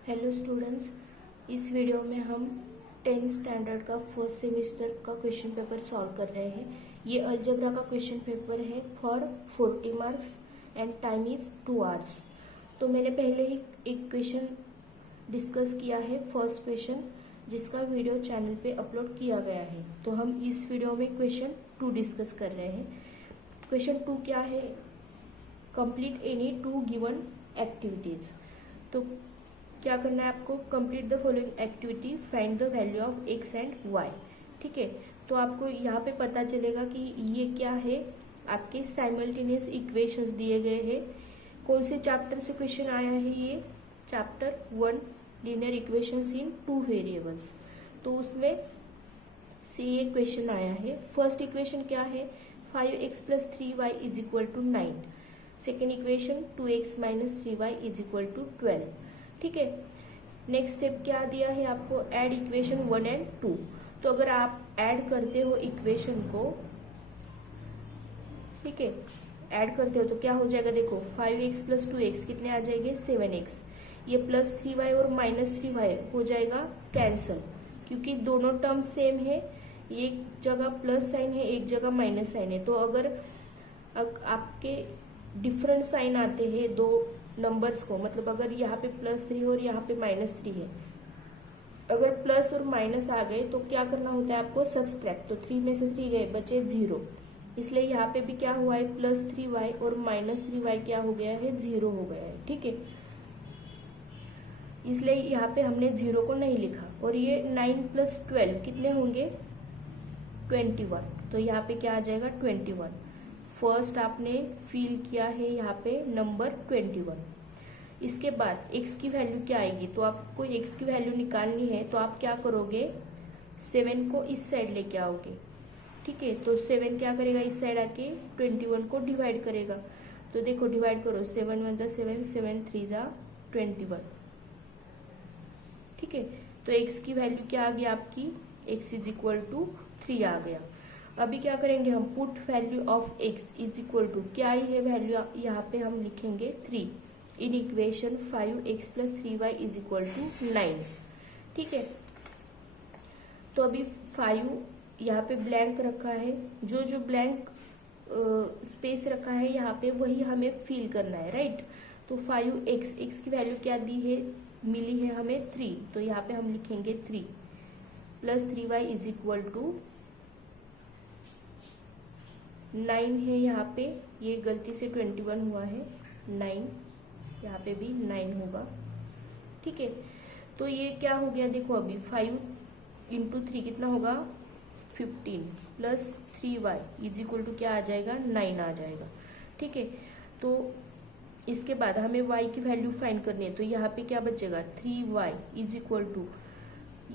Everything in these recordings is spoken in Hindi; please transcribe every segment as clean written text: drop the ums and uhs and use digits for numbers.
हेलो स्टूडेंट्स, इस वीडियो में हम 10th स्टैंडर्ड का फर्स्ट सेमेस्टर का क्वेश्चन पेपर सॉल्व कर रहे हैं। ये अलजेब्रा का क्वेश्चन पेपर है for 40 marks and time is 2 hours. तो मैंने पहले ही एक क्वेश्चन डिस्कस किया है, फर्स्ट क्वेश्चन, जिसका वीडियो चैनल पे अपलोड किया गया है। तो हम इस वीडियो में क्वेश्चन 2 डिस्कस कर रहे हैं। क्वेश्चन 2 क्या है? Complete any 2 given activities. तो क्या करना है आपको? Complete the following activity, find the value of X and Y. ठीक है, तो आपको यहाँ पे पता चलेगा कि ये क्या है, आपके साइमल्टेनियस इक्वेशंस दिए गए हैं। कौन से चैप्टर से क्वेश्चन आया है? ये चैप्टर 1 लीनियर इक्वेशंस इन 2 वेरिएबल्स। तो उसमें से ये क्वेश्चन आया है। फर्स्ट इक्वेशन क्या है? 5x + 3y = 9। Second equation 2x - 3y = 12। ठीक है, नेक्स्ट स्टेप क्या दिया है आपको? Add equation 1 and 2। तो अगर आप ऐड करते हो इक्वेशन को, ठीक है, ऐड करते हो तो क्या हो जाएगा? देखो 5x + 2x कितने आ जाएंगे? 7x। ये +3y और -3y हो जाएगा कैंसल, क्योंकि दोनों टर्म सेम है। एक जगह प्लस साइन है, एक जगह माइनस साइन है। तो अगर आपके डिफरेंट साइन आते हैं दो नंबर्स को, मतलब अगर यहाँ पे +3 और यहाँ पे -3 है, अगर प्लस और माइनस आ गए तो क्या करना होता है आपको? सब्सट्रैक्ट। तो 3 में से 3 गए, बचे 0। इसलिए यहाँ पे भी क्या हुआ है? +3y और -3y क्या हो गया है? 0 हो गया है। ठीक है, इसलिए यहाँ पे हमने 0 को नहीं लिखा। और ये 9 + 12 कितने होंगे? 21। तो यहाँ पे क्या आ जाएगा? 21। फर्स्ट आपने फिल किया है यहाँ पे नंबर 21। इसके बाद x की वैल्यू क्या आएगी? तो आपको x की वैल्यू निकालनी है, तो आप क्या करोगे? 7 को इस साइड लेके आओगे। ठीक है, तो 7 क्या करेगा? इस साइड आके 21 को डिवाइड करेगा। तो देखो डिवाइड करो, 7 × 1 = 7, 7 × 3 = 21। ठीक है, तो x की वैल्यू क्या आ गई आपकी? x = 3 आ गया। अभी क्या करेंगे हम? पुट वैल्यू ऑफ x = क्या ही है वैल्यू? यहाँ पे हम लिखेंगे 3 इन इक्वेशन 5x + 3y = 9। ठीक है, तो अभी 5 यहाँ पे ब्लैंक रखा है, जो ब्लैंक स्पेस रखा है यहाँ पे वही हमें फिल करना है, राइट। तो 5x की वैल्यू क्या दी है? मिली है हमें 3। तो यहाँ पे हम लिखेंगे 3 + 3y = 9 है। यहाँ पे ये गलती से 21 हुआ है, 9 यहाँ पे भी 9 होगा। ठीक है, तो ये क्या हो गया? देखो अभी 5 × 3 कितना होगा? 15 + 3y = क्या आ जाएगा? 9 आ जाएगा। ठीक है, तो इसके बाद हमें y की वैल्यू फाइंड करनी है। तो यहाँ पे क्या बचेगा? 3y =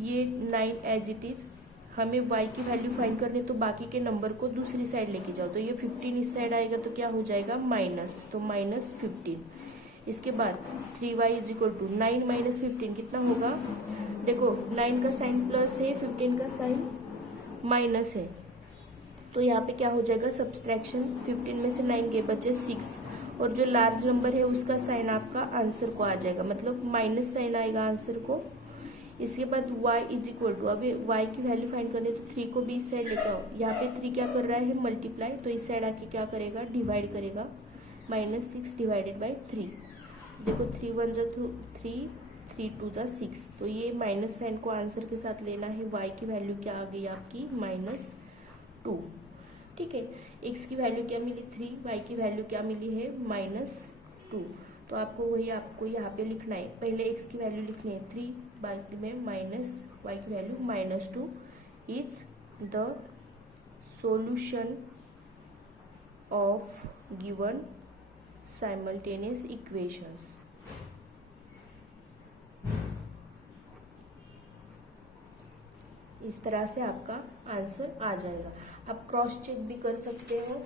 ये 9 एज इट इज। हमें y की वैल्यू फाइंड करनी है, तो बाकी के नंबर को दूसरी साइड लेके जाओ। तो ये 15 इस साइड आएगा, तो क्या हो जाएगा? माइनस, तो -15। इसके बाद 3y = 9 - 15 कितना होगा? देखो 9 का साइन प्लस है, 15 का साइन माइनस है। तो यहाँ पे क्या हो जाएगा? सब्सट्रैक्शन। 15 में से 9 गए, बचे 6। और जो लार्ज नंबर है उसका साइन आपका आंसर को आ जाएगा, मतलब माइनस साइन आएगा आंसर को। इसके बाद y = अभी y की वैल्यू फाइंड करनी है, तो 3 को भी इस साइड लेकर आओ। यहाँ पे 3 क्या कर रहा है? मल्टीप्लाई। तो इस साइड आके क्या करेगा? डिवाइड करेगा। -6 / 3। देखो 3 × 1 = 3, 3 × 2 = 6। तो ये माइनस साइन को आंसर के साथ लेना है। y की वैल्यू क्या आ गई आपकी? -2। ठीक है, x की वैल्यू क्या मिली? 3। y की वैल्यू क्या मिली है? -2। तो आपको वही आपको यहाँ पे लिखना है। पहले x की वैल्यू लिखनी है 3, बाद में y की value -2 is the solution of given simultaneous equations. इस तरह से आपका आंसर आ जाएगा। आप क्रॉस चेक भी कर सकते हो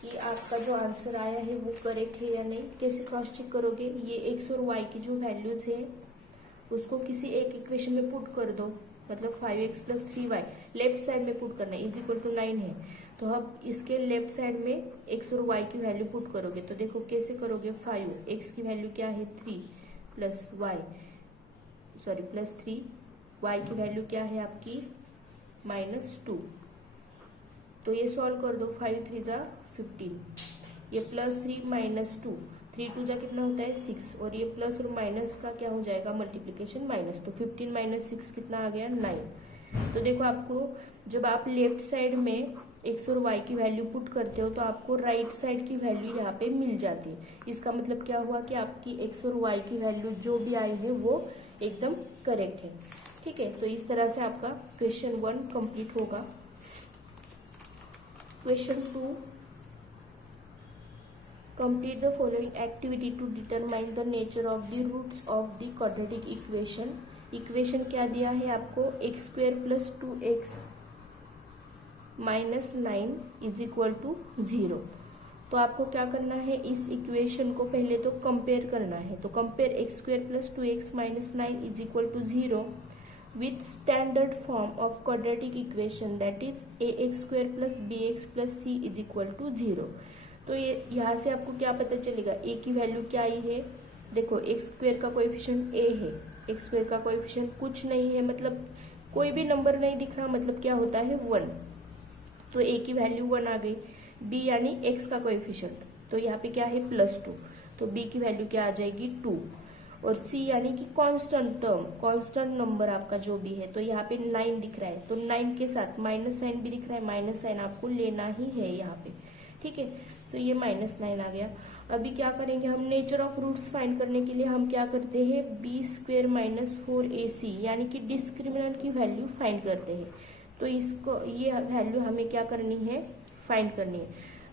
कि आपका जो आंसर आया है वो करेक्ट है या नहीं। कैसे क्रॉस चेक करोगे? ये x और y की जो वैल्यूज है उसको किसी एक इक्वेशन में पुट कर दो, मतलब 5x + 3y लेफ्ट साइड में पुट करना है, = 9 है। तो अब इसके लेफ्ट साइड में x और y की वैल्यू पुट करोगे। तो देखो कैसे करोगे? 5x की वैल्यू क्या है? 3 + y +3, y की वैल्यू क्या है आपकी -2। तो ये सॉल्व कर दो, 5 3 जा 15, ये +3 -2, 3 2 जा कितना होता है 6, और ये प्लस और माइनस का क्या हो जाएगा मल्टीप्लीकेशन माइनस, तो 15 - 6 कितना आ गया 9। तो देखो आपको जब आप लेफ्ट साइड में x और y की वैल्यू पुट करते हो तो आपको राइट साइड की वैल्यू यहाँ पे मिल जाती है। इसका मतलब क्या हुआ कि आपकी x और y की वैल्यू जो भी आई है वो एकदम करेक्ट है। ठीक है, तो इस तरह से आपका क्वेश्चन 1 कंप्लीट होगा। Question 2, complete the following activity to determine the nature of the roots of the quadratic equation। Equation क्या दिया है आपको, x² + 2x - 9 = 0। तो आपको क्या करना है, इस इक्वेशन को पहले तो कंपेयर करना है। तो compare x² + 2x - 9 = 0 with standard form of quadratic equation, that is ax² + bx + c = 0। तो ये यहाँ से आपको क्या पता चलेगा, a की वैल्यू क्या आई है, देखो x² का कोएफिशिएंट a है, x² का कोएफिशिएंट कुछ नहीं है, मतलब कोई भी नंबर नहीं दिख रहा, मतलब क्या होता है 1। तो a की वैल्यू 1 आ गई। b यानी x का कोएफिशिएंट, तो यहाँ पे क्या है +2, तो b की वैल्यू क्या आ जाएगी 2। और c यानी कि कांस्टेंट टर्म, कांस्टेंट नंबर आपका जो भी है, तो यहाँ पे 9 दिख रहा है, तो 9 के साथ माइनस साइन भी दिख रहा है, माइनस साइन आपको लेना ही है यहाँ पे। ठीक है, तो ये -9 आ गया। अभी क्या करेंगे हम, नेचर ऑफ रूट्स फाइंड करने के लिए हम क्या करते हैं, b² - 4ac यानी कि डिस्क्रिमिनेंट की वैल्यू फाइंड करते हैं। तो इसको ये वैल्यू हमें क्या करनी है, फाइंड करनी है।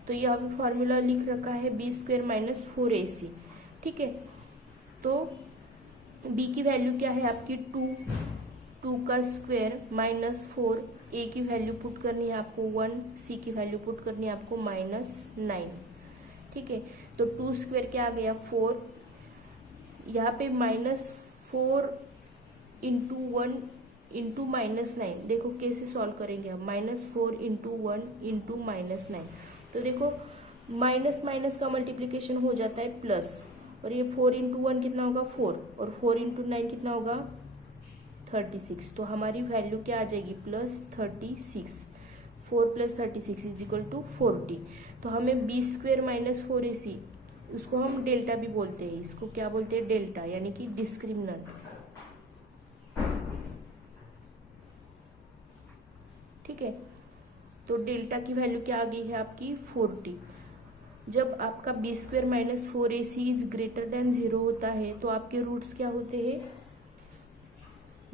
तो यहाँ पे फॉर्मूला लिख रखा है b² - 4ac। ठीक है, तो b की वैल्यू क्या है आपकी 2 का स्क्वायर -4, a की वैल्यू पुट करनी है आपको 1, c की वैल्यू पुट करनी है आपको -9। ठीक है, तो 2 स्क्वायर क्या आ गया 4, यहाँ पे -4 × 1 × -9, देखो कैसे सॉल्व करेंगे हम, -4 × 1 × -9। तो देखो माइनस माइनस का मल्टीप्लीकेशन हो जाता है प्लस, और ये 4 × 1 कितना होगा 4, और 4 × 9 कितना होगा 36। तो हमारी वैल्यू क्या आ जाएगी +36, 4 + 36 = 40। तो हमें b² - 4ac, उसको हम डेल्टा भी बोलते हैं, इसको क्या बोलते हैं डेल्टा, यानी कि डिस्क्रिमिनेंट। ठीक है, तो डेल्टा की वैल्यू क्या आ गई है आपकी 40। जब आपका b² - 4ac > 0 होता है तो आपके रूट्स क्या होते हैं,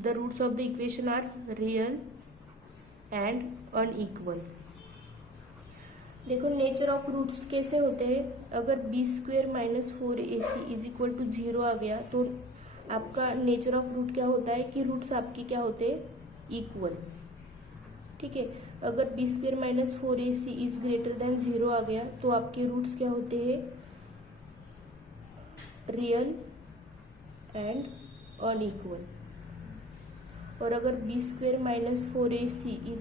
the roots of the equation are real and unequal. देखो नेचर ऑफ रूट्स कैसे होते हैं, अगर b² - 4ac = 0 आ गया तो आपका नेचर ऑफ रूट क्या होता है कि रूट्स आपके क्या होते हैं इक्वल। ठीक है, अगर b² - 4ac > 0 आ गया तो आपके रूट्स क्या होते हैं रियल एंड अनइक्वल। और अगर b² - 4ac <<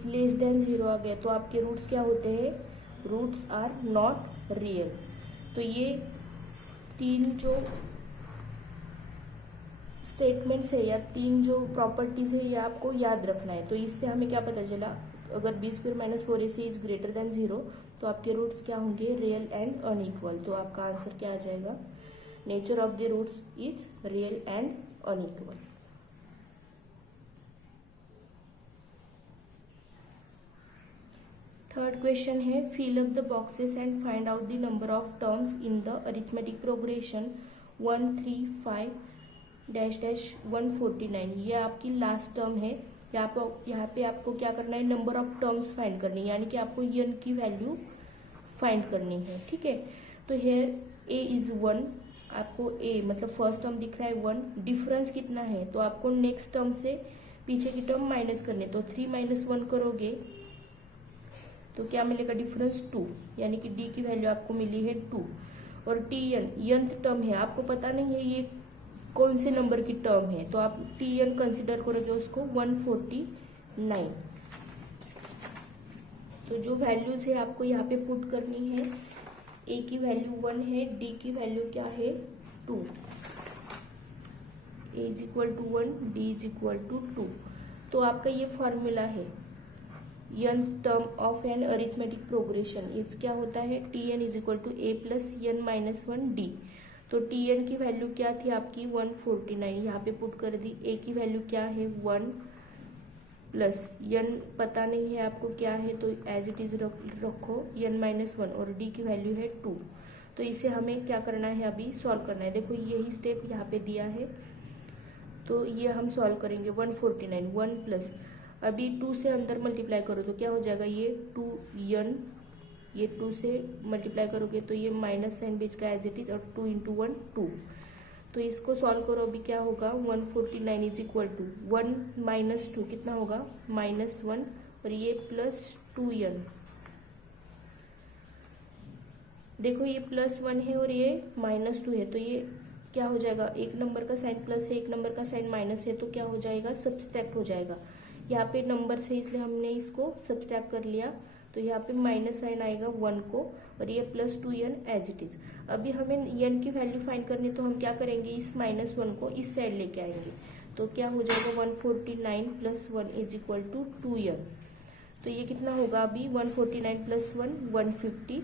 0 आ गया तो आपके रूट्स क्या होते हैं, रूट्स आर नॉट रियल। तो ये 3 जो स्टेटमेंट्स है या 3 जो प्रॉपर्टीज है ये आपको याद रखना है। तो इससे हमें क्या पता चला, अगर b² - 4ac <> 0 तो आपके रूट्स क्या होंगे रियल एंड अनइक्वल। तो आपका आंसर क्या आ जाएगा, nature of the roots is real and unequal. Third question है, fill up the boxes and find out the number of terms in the arithmetic progression 135-149। ये आपकी लास्ट टर्म है। यहाँ पे आपको क्या करना है, नंबर ऑफ टर्म्स फाइंड करनी है, यानी कि आपको n की वैल्यू फाइंड करनी है। ठीक है, तो हेयर a इज 1, आपको a मतलब फर्स्ट टर्म दिख रहा है 1, डिफरेंस कितना है तो आपको नेक्स्ट टर्म से पीछे की टर्म माइनस करनी है। तो 3 - 1 करोगे तो क्या मिलेगा डिफरेंस 2, यानी कि d की वैल्यू आपको मिली है 2। और tn nth टर्म है, आपको पता नहीं है ये कौन से नंबर की टर्म है, तो आप tn कंसिडर करोगे उसको 149। तो जो वैल्यूज है आपको यहाँ पे पुट करनी है, a की वैल्यू 1 है, d की वैल्यू क्या है 2। A is equal to 1, B is equal to 2। तो आपका ये फॉर्मूला है n term of an arithmetic progression. ये क्या होता है, T N is equal to A plus N minus 1 D. तो टी एन की वैल्यू क्या थी आपकी 149, यहाँ पे पुट कर दी। ए की वैल्यू क्या है 1 प्लस एन पता नहीं है आपको क्या है, तो एज इट इज रखो एन माइनस 1, और डी की वैल्यू है 2। तो इसे हमें क्या करना है, अभी सॉल्व करना है। देखो यही स्टेप यहाँ पे दिया है, तो ये हम सॉल्व करेंगे। 149 1 प्लस, अभी 2 से अंदर मल्टीप्लाई करो तो क्या हो जाएगा, ये 2n, ये 2 से मल्टीप्लाई करोगे तो ये माइनस साइन बीच का एज इट इज, और 2 इंटू 1 2। तो इसको सॉल्व करो, अभी क्या होगा 149 इज इक्वल टू 1 माइनस 2 कितना होगा -1, और ये प्लस 2n। देखो ये +1 है और ये -2 है, तो ये क्या हो जाएगा, एक नंबर का साइन प्लस है, एक नंबर का साइन माइनस है, तो क्या हो जाएगा, सब्सट्रैक्ट हो जाएगा। यहाँ पे नंबर से इसलिए हमने इसको सब्सट्रैक्ट कर लिया, तो यहाँ पे माइनस साइन आएगा 1 को, और ये +2n एज इट इज। अभी हमें n की वैल्यू फाइंड करनी है, तो हम क्या करेंगे, इस -1 को इस साइड लेके आएंगे, तो क्या हो जाएगा 149 + 1 इज इक्वल टू 2n। तो ये कितना होगा, अभी 149 + 1 150।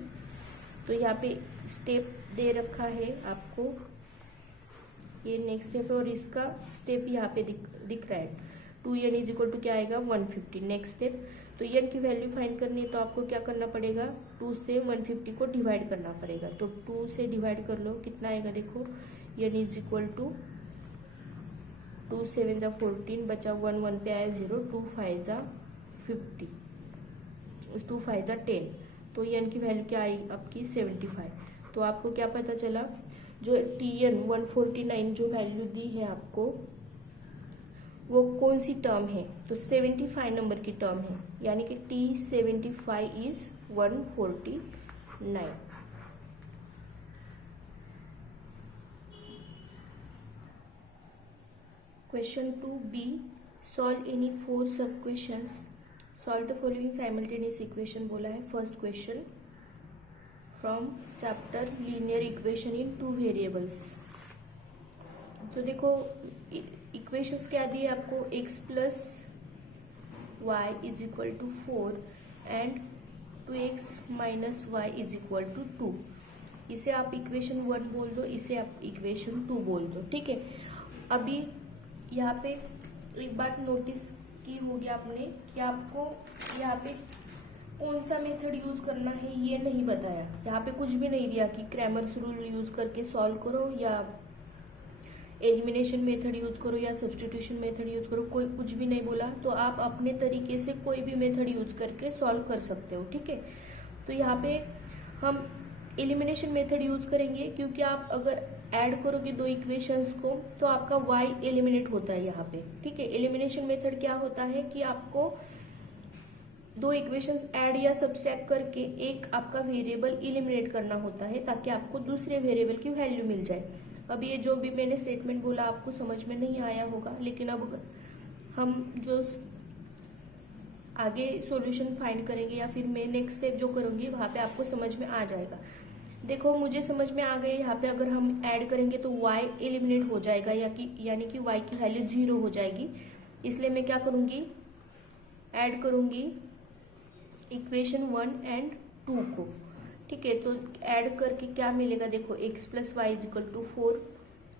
तो यहाँ पे स्टेप दे रखा है आपको, ये नेक्स्ट स्टेप है, और इसका स्टेप यहाँ पे दिख रहा है। 2n इज इक्वल टू क्या आएगा 150। नेक्स्ट स्टेप, तो n की वैल्यू फाइंड करनी है, तो आपको क्या करना पड़ेगा, 2 से 150 को डिवाइड करना पड़ेगा। तो 2 से डिवाइड कर लो, कितना आएगा, देखो n इज इक्वल टू 2 7 जा 14, बचा 1 1 पे आया 0, 2 5 जा 50, 2 5 जा 10। तो n की वैल्यू क्या आई आपकी 75। तो आपको क्या पता चला, जो tn 149 जो वैल्यू दी है आपको, वो कौन सी टर्म है, तो 75 नंबर की टर्म है, यानी कि t75 is 149। Question 2b, solve any 4 sub questions, solve the following simultaneous equation बोला है। First question from chapter linear equation in 2 variables. तो देखो इक्वेशंस क्या दिए आपको, x + y is equal to 4 and 2x - y is equal to 2। इसे आप इक्वेशन 1 बोल दो, इसे आप इक्वेशन 2 बोल दो, ठीक है। अभी यहाँ पे एक बात नोटिस की होगी आपने कि आपको यहाँ पे कौन सा मेथड यूज करना है ये नहीं बताया। यहाँ पे कुछ भी नहीं दिया कि क्रैमर्स रूल यूज करके सॉल्व करो, या एलिमिनेशन मेथड यूज करो, या सब्स्टिट्यूशन मेथड यूज करो, कोई कुछ भी नहीं बोला। तो आप अपने तरीके से कोई भी मेथड यूज करके सॉल्व कर सकते हो, ठीक है। तो यहाँ पे हम एलिमिनेशन मेथड यूज करेंगे, क्योंकि आप अगर ऐड करोगे 2 इक्वेशंस को तो आपका y एलिमिनेट होता है यहाँ पे, ठीक है। एलिमिनेशन मेथड क्या होता है कि आपको 2 इक्वेशंस ऐड या सब्सट्रैक्ट करके एक आपका वेरिएबल एलिमिनेट करना होता है, ताकि आपको दूसरे वेरिएबल की वैल्यू मिल जाए। अब ये जो भी मैंने स्टेटमेंट बोला आपको समझ में नहीं आया होगा, लेकिन अब हम जो आगे सॉल्यूशन फाइंड करेंगे या फिर मैं नेक्स्ट स्टेप जो करूँगी वहाँ पे आपको समझ में आ जाएगा। देखो मुझे समझ में आ गए, यहाँ पे अगर हम ऐड करेंगे तो y एलिमिनेट हो जाएगा, यानी कि y की वैल्यू 0 हो जाएगी। इसलिए मैं क्या करूँगी, ऐड करूँगी इक्वेशन 1 एंड 2 को, ठीक है। तो ऐड करके क्या मिलेगा, देखो x + y is equal to 4,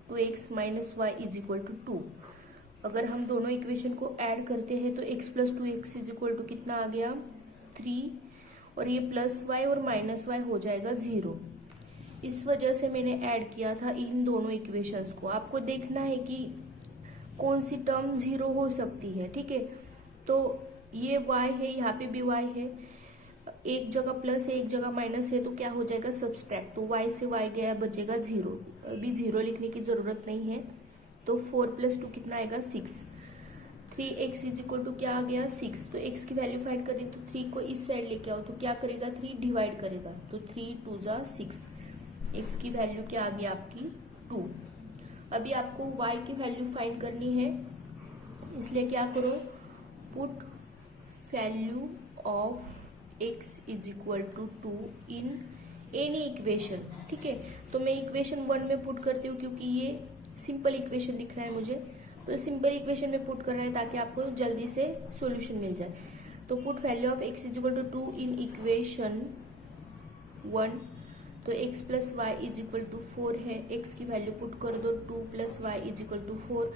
2x - y is equal to 2। अगर हम दोनों इक्वेशन को ऐड करते हैं तो x + 2x is equal to कितना आ गया 3, और ये +y और -y हो जाएगा 0। इस वजह से मैंने ऐड किया था इन दोनों इक्वेशंस को। आपको देखना है कि कौन सी टर्म 0 हो सकती है, ठीक है। तो ये y है, यहाँ पे भी y है, एक जगह प्लस है एक जगह माइनस है, तो क्या हो जाएगा सब्सट्रैक्ट। तो y से y गया, बचेगा 0। अभी 0 लिखने की जरूरत नहीं है। तो 4 + 2 कितना आएगा 6। 3x इज इक्वल टू क्या आ गया 6। तो x की वैल्यू फाइंड करें तो 3 को इस साइड लेके आओ, तो क्या करेगा 3 डिवाइड करेगा, तो 3 2 जा 6। x की वैल्यू क्या आ गई आपकी 2। अभी आपको y की वैल्यू फाइंड करनी है, इसलिए क्या करो, put value of x is equal to 2 in any equation, ठीक है। तो मैं इक्वेशन 1 में पुट करती हूँ, क्योंकि ये सिंपल इक्वेशन दिख रहा है मुझे, तो सिंपल इक्वेशन में पुट करना है ताकि आपको जल्दी से सॉल्यूशन मिल जाए। तो put value of x is equal to 2 in equation 1, तो x plus y is equal to 4 है, x की वैल्यू पुट कर दो 2 plus y is equal to 4,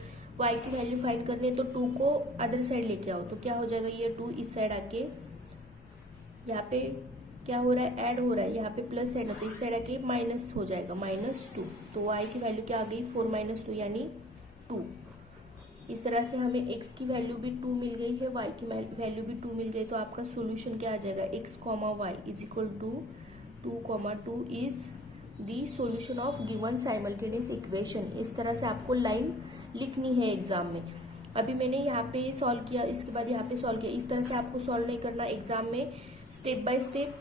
y की वैल्यू फाइंड करनी है तो 2 को अदर साइड लेके आओ, तो क्या हो जाएगा ये 2 इस साइड आके यहाँ पे क्या हो रहा है, ऐड हो रहा है, यहाँ पे प्लस साइड है तो इस साइड आके माइनस हो जाएगा -2, तो y की वैल्यू क्या आ गई 4 - 2 यानी 2। इस तरह से हमें x की वैल्यू भी 2 मिल गई है, y की वैल्यू भी 2 मिल गई, तो आपका सॉल्यूशन क्या आ जाएगा x, y is equal to 2, 2 is the solution of given simultaneous equation. इस तरह से आपको लाइन लिखनी है एग्जाम में। अभी मैंने यहाँ पे सॉल्व किया, इसके बाद यहाँ पे सॉल्व किया, इस तरह से आपको सॉल्व नहीं करना एग्जाम में, स्टेप बाय स्टेप,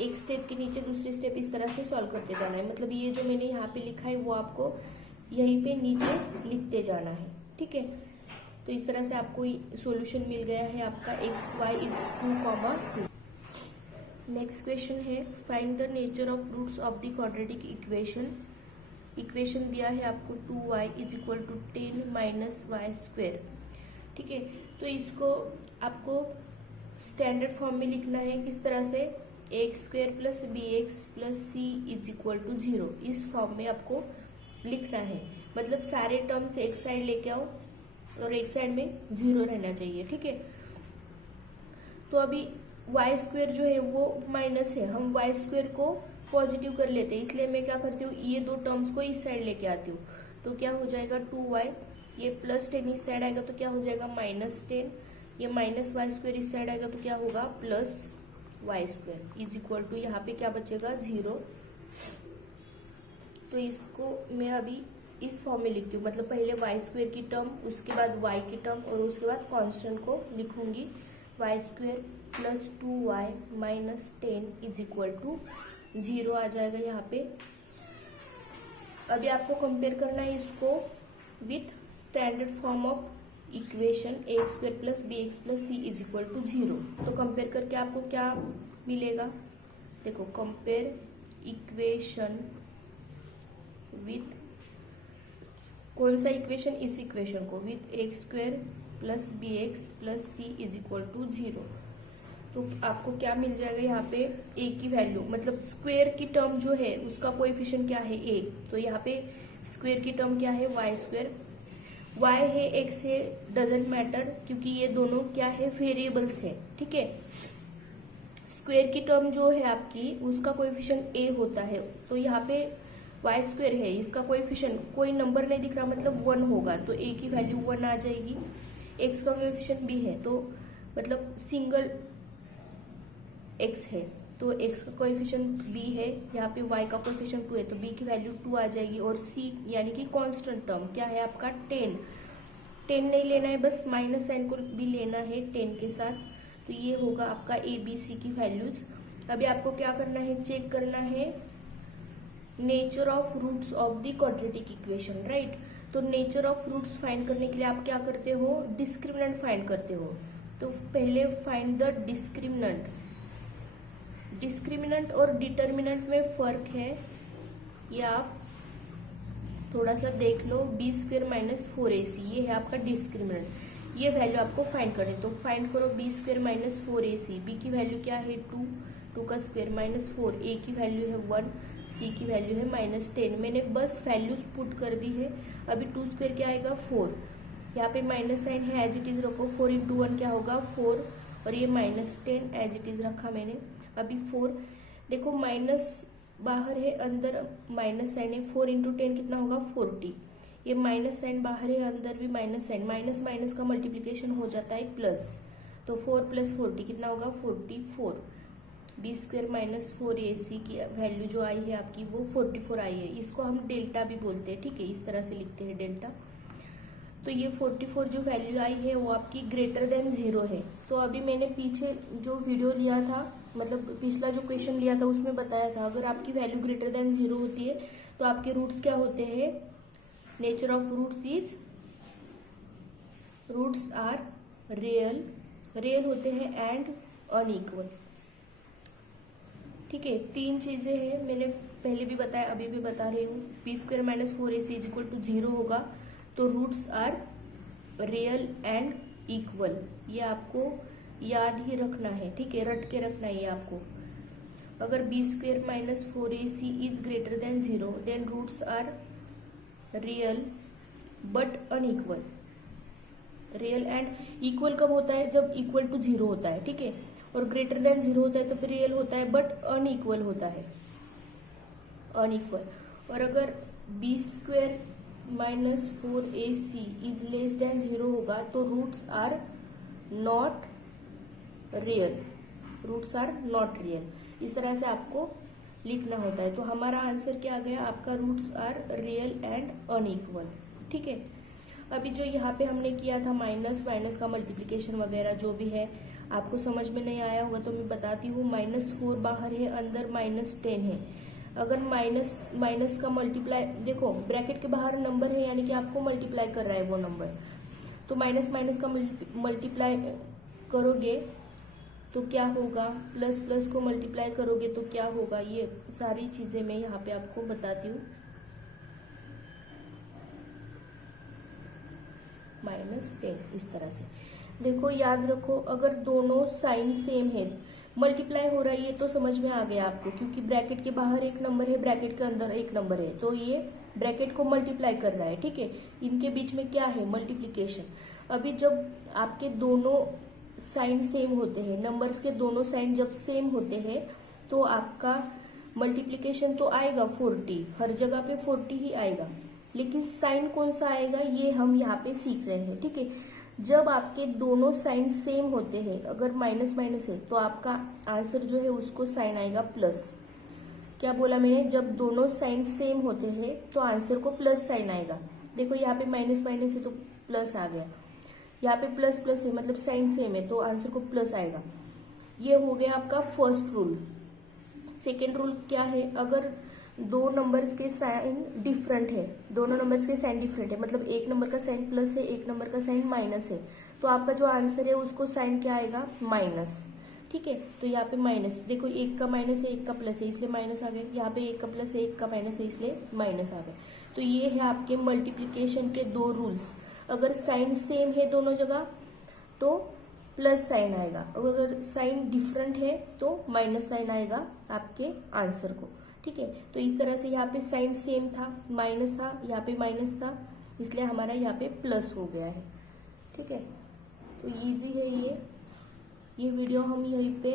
एक स्टेप के नीचे दूसरी स्टेप इस तरह से सॉल्व करते जाना है। मतलब ये जो मैंने यहाँ पे लिखा है वो आपको यहीं पे नीचे लिखते जाना है, ठीक है। तो इस तरह से आपको सॉल्यूशन मिल गया है आपका x y is 2, 2। Next question है find the nature of roots of the quadratic equation. Equation दिया है आपको 2y is equal to 10 minus Y square, ठीक है। तो इसको आपको स्टैंडर्ड फॉर्म में लिखना है, किस तरह से, x square plus b x plus c is equal to 0, इस फॉर्म में आपको लिखना है। मतलब सारे टर्म्स एक साइड लेके आओ और एक साइड में 0 रहना चाहिए, ठीक है। तो अभी वाई स्क्वेयर जो है वो माइनस है, हम वाई स्क्वेयर को पॉजिटिव कर लेते हैं, इसलिए मैं क्या करती हूँ, ये दो टर्म्स को इस साइड लेके आती हूँ, तो क्या हो जाएगा 2y, ये प्लस 10 इस साइड आएगा तो क्या हो जाएगा -10, ये माइनस वाई स्क्वेयर इस साइड आएगा तो क्या होगा plus y square is equal to, यहाँ पे क्या बचेगा 0। तो इसको मैं अभी इस फॉर्म में लिखती हूँ, मतलब पहले वाई स्क्वेयर की टर्म, उसके बाद वाई की टर्म और उसके बाद कांस्टेंट को लिखूंगी। Y square plus 2y minus 10 is equal to 0 आ जाएगा यहाँ पे। अभी आपको कंपेयर करना है इसको with standard form of equation x square plus b x plus c is equal to 0। तो कंपेयर करके आपको क्या मिलेगा, देखो कंपेयर इक्वेशन विथ, कौन सा इक्वेशन, इस इक्वेशन को, with x square plus b x plus c is equal to 0। तो आपको क्या मिल जाएगा यहाँ पे, ए की वैल्यू, मतलब स्क्वेयर की टर्म जो है उसका कोएफिशिएंट क्या है ए, तो यहाँ पे स्क्वेयर की टर्म क्या है वाई स्क्वेयर, वाई है एक्स है डजेंट मैटर, क्योंकि ये दोनों क्या है वेरिएबल्स है, ठीक है। स्क्वेयर की टर्म जो है आपकी उसका कोएफिशिएंट ए होता है, तो यहाँ पे वाई स्क्वेयर है, इसका कोएफिशिएंट कोई नंबर नहीं दिख रहा, मतलब 1 होगा, तो ए की वैल्यू 1 आ जाएगी। एक्स का कोएफिशिएंट बी है, तो मतलब सिंगल एक्स है, तो एक्स का कोएफिशिएंट बी है, यहाँ पे वाई का कोएफिशिएंट 2 है, तो बी की वैल्यू 2 आ जाएगी। और सी यानी कि कांस्टेंट टर्म क्या है आपका 10 नहीं लेना है, बस माइनस साइन को भी लेना है 10 के साथ, तो ये होगा आपका ए बी सी की वैल्यूज। अभी आपको क्या करना है, चेक करना है nature of roots of the quadratic equation, right. तो नेचर ऑफ रूट्स फाइंड करने के लिए आप क्या करते हो, डिस्क्रिमिनेंट फाइंड करते हो। तो पहले फाइंड द डिस्क्रिमिनेंट, डिस्क्रिमिनेंट और डिटर्मिनेंट में फर्क है, ये आप थोड़ा सा देख लो। बी स्क्वेयर माइनस 4ac ये है आपका डिस्क्रिमिनेंट, ये वैल्यू आपको फाइंड करनी, तो फाइंड करो b square minus 4ac, b की वैल्यू क्या है 2 का स्क्वेयर माइनस 4, ए की वैल्यू है 1, सी की वैल्यू है -10। मैंने बस वैल्यूज पुट कर दी है। अभी 2 स्क्वेयर क्या आएगा 4, यहाँ पे माइनस साइन है एज इट इज रखो, 4 × 1 क्या होगा 4, और ये -10 एज इट इज रखा मैंने। अभी 4 देखो, माइनस बाहर है अंदर माइनस साइन है, 4 × 10 कितना होगा 40, ये माइनस साइन बाहर है अंदर भी माइनस साइन, माइनस माइनस का मल्टीप्लीकेशन हो जाता है प्लस, तो 4 + 40 कितना होगा 44। बी स्क्वेयर माइनस 4ac की वैल्यू जो आई है आपकी वो 44 आई है, इसको हम डेल्टा भी बोलते हैं, ठीक है, इस तरह से लिखते हैं डेल्टा। तो ये 44 जो वैल्यू आई है वो आपकी ग्रेटर देन 0 है। तो अभी मैंने पीछे जो वीडियो लिया था, मतलब पिछला जो क्वेश्चन लिया था उसमें बताया था, अगर आपकी वैल्यू ग्रेटर देन 0 होती है तो आपके रूट्स क्या होते हैं, nature of roots is, roots are real होते हैं एंड अनइक्वल, ठीक है, तीन चीजें हैं, मैंने पहले भी बताया, अभी भी बता रही हूँ। B square minus 4ac is equal to 0 होगा तो roots are real and equal, ये आपको याद ही रखना है। ठीक है, रट के रखना है ये आपको। अगर b square minus 4ac is greater than 0 then roots are real but unequal. Real and equal कब होता है? जब इक्वल टू 0 होता है। ठीक है, और ग्रेटर देन 0 होता है तो फिर रियल होता है बट अनइक्वल होता है, अनइक्वल। और अगर b square minus 4ac is less than 0 होगा तो roots are not real, roots are not real. इस तरह से आपको लिखना होता है। तो हमारा आंसर क्या आ गया? आपका roots are real and unequal. ठीक है, अभी जो यहाँ पे हमने किया था माइनस माइनस का मल्टीप्लिकेशन वगैरह जो भी है, आपको समझ में नहीं आया होगा तो मैं बताती हूँ। -4 बाहर है, अंदर -10 है। अगर माइनस माइनस का मल्टीप्लाई, देखो ब्रैकेट के बाहर नंबर है यानी कि आपको मल्टीप्लाई कर रहा है वो नंबर, तो माइनस माइनस का मल्टीप्लाई करोगे तो क्या होगा, प्लस प्लस को मल्टीप्लाई करोगे तो क्या होगा, ये सारी चीजें मैं यहाँ पे आपको बताती हूँ। -10 इस तरह से। देखो याद रखो, अगर दोनों साइन सेम है, मल्टीप्लाई हो रहा है, ये तो समझ में आ गया आपको, क्योंकि ब्रैकेट के बाहर एक नंबर है, ब्रैकेट के अंदर एक नंबर है, तो ये ब्रैकेट को मल्टीप्लाई कर रहा है। ठीक है, इनके बीच में क्या है? मल्टीप्लीकेशन। अभी जब आपके दोनों साइन सेम होते हैं, नंबर्स के दोनों साइन जब सेम होते हैं तो आपका मल्टीप्लीकेशन तो आएगा 40, हर जगह पे 40 ही आएगा, लेकिन साइन कौन सा आएगा ये हम यहाँ पे सीख रहे हैं। ठीक है, जब आपके दोनों साइन सेम होते हैं, अगर माइनस माइनस है तो आपका आंसर जो है उसको साइन आएगा प्लस। क्या बोला मैंने? जब दोनों साइन सेम होते हैं तो आंसर को प्लस साइन आएगा। देखो यहाँ पे माइनस माइनस है तो प्लस आ गया, यहाँ पे प्लस प्लस है मतलब साइन सेम है तो आंसर को प्लस आएगा। ये हो गया आपका फर्स्ट रूल। सेकेंड रूल क्या है? अगर दो नंबर्स के साइन डिफरेंट है, दोनों नंबर्स के साइन डिफरेंट है, मतलब एक नंबर का साइन प्लस है, एक नंबर का साइन माइनस है, तो आपका जो आंसर है उसको साइन क्या आएगा? माइनस। ठीक है, तो यहाँ पे माइनस, देखो एक का माइनस है एक का प्लस है इसलिए माइनस आ गया, यहाँ पे एक का प्लस है एक का माइनस है इसलिए माइनस आ गया। तो ये है आपके मल्टीप्लीकेशन के दो रूल्स। अगर साइन सेम है दोनों जगह तो प्लस साइन आएगा, अगर साइन डिफरेंट है तो माइनस साइन आएगा आपके आंसर को। ठीक है, तो इस तरह से यहाँ पे साइन सेम था, माइनस था, यहाँ पे माइनस था, इसलिए हमारा यहाँ पे प्लस हो गया है। ठीक है, तो इजी है ये वीडियो हम यहीं पे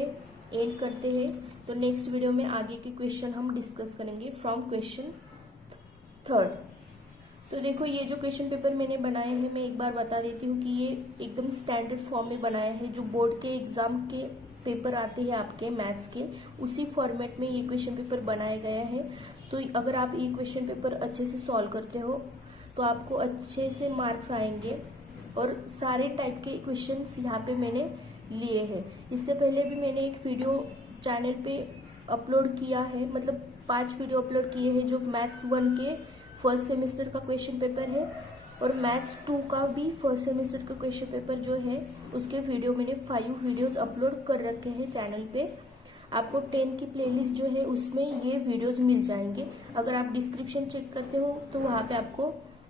एंड करते हैं। तो नेक्स्ट वीडियो में आगे के क्वेश्चन हम डिस्कस करेंगे फ्रॉम क्वेश्चन 3rd। तो देखो ये जो क्वेश्चन पेपर मैंने बनाए हैं, मैं एक बार बता देती हूँ कि ये एकदम स्टैंडर्ड फॉर्म में बनाया है। जो बोर्ड के एग्जाम के पेपर आते हैं आपके मैथ्स के, उसी फॉर्मेट में ये क्वेश्चन पेपर बनाया गया है। तो अगर आप ये क्वेश्चन पेपर अच्छे से सॉल्व करते हो तो आपको अच्छे से मार्क्स आएंगे। और सारे टाइप के क्वेश्चंस यहाँ पे मैंने लिए हैं। इससे पहले भी मैंने एक वीडियो चैनल पे अपलोड किया है, मतलब 5 वीडियो अपलोड किए हैं जो मैथ्स 1 के फर्स्ट सेमेस्टर का क्वेश्चन पेपर है, और मैथ्स 2 का भी फर्स्ट सेमेस्टर का क्वेश्चन पेपर जो है उसके वीडियो मैंने 5 वीडियोज अपलोड कर रखे हैं चैनल पे। आपको 10 की प्लेलिस्ट जो है उसमें ये वीडियोज मिल जाएंगे। अगर आप डिस्क्रिप्शन चेक करते हो तो वहाँ पे आपको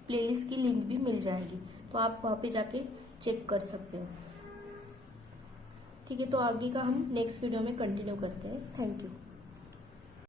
प्लेलिस्ट की लिंक भी मिल जाएगी, तो आप वहाँ पे जाके चेक कर सकते हो। ठीक है, तो आगे का हम नेक्स्ट वीडियो में कंटिन्यू करते हैं। Thank you.